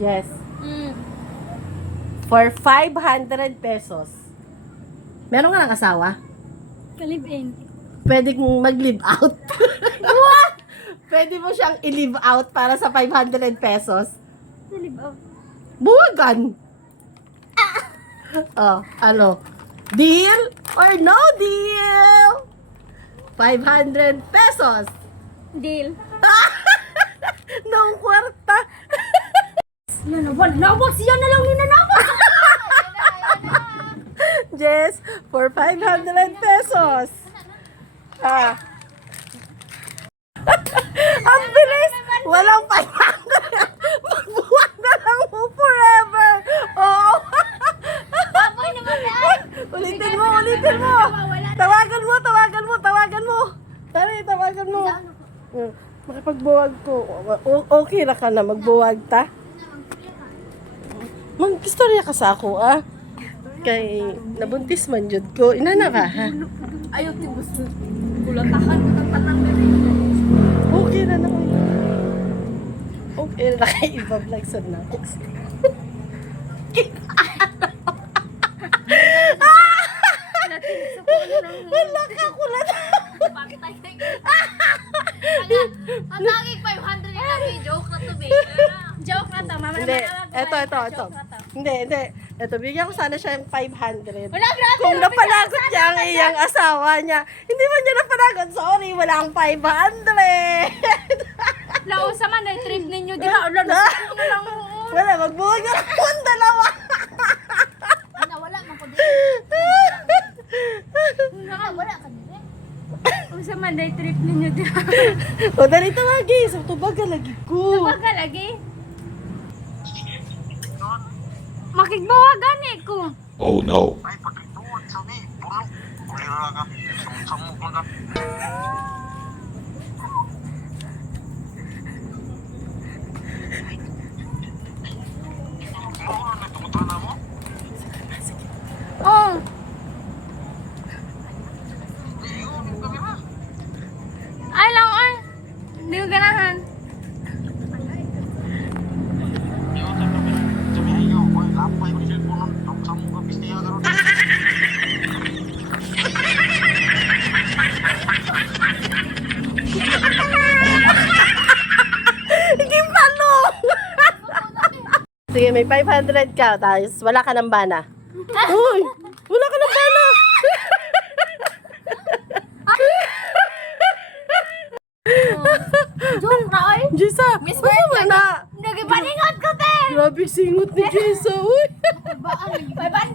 Yes. Mm. For 500 pesos. Meron ka ng asawa? Kalibin. Pwede kong mag-live out. Pwede mo siyang i-live out para sa 500 pesos. Nalibaw. Buwagan. Oh, ano? Deal or no deal? 500 pesos. Deal. Nung kwarta. Nanawag siya na lang ninanawag. Yes, for 500 pesos. Ah. Ang bilis! Walang 500! Magbuwag na lang mo forever! Oo! Baboy naman yan. Ulitin mo! Tawagan mo! Tari, tawagan mo! Makipagbuwag ko. Okay na ka na magbuwag ta? Mag-istorya ka sa ako, ah. Kay nabuntis man jud ko. Inana ka, ha? Ayaw ti gusto. Kulatahan ko ng patang bebe. Okay na naman. Okay na kay iba vlog sa next. Wala ka kulat. Ang lagi 500 yung lagi. Joke na to, babe. Joke na to. Mama, Hindi, eto. Hindi. Eto, bigyan ko sana siya yung 500. Wala, grabe. Kung napanagot niya ang iyang asawa niya, hindi man niya napanagot. Sorry, wala akong 500. Lausa man, ay trip ninyo. Di ba? Wala na lang. Wala, magbuwag na lang kung dalawa. Wala man ko din. Wala ka din. Usa man, ay trip ninyo. Di ba? O, dali tawagi. Sa tubaga lagi ko. Wag ka lagi. Makigbawagan eh ko. Oh no. Ay, pagkituon sa ni, bulok. Kulira ka, samok lang ka. Ano na tumutan mo? Oh. Iyon, kami ba? Ay lang ay. Hindi ko ganahan. Iyon, kami. Sabi ayo, boy, lapay ko siya punon. Samok ka, pistiya ka ron. Hindi palo! Sige, may 500 ka, tapos wala ka ng bana. Uy! Wala ka ng bana! Joke na ay. Jessa! Miss Ano ba na? Nagipaningot ko te. Grabe singot ni Jessa, uy! Ba, 500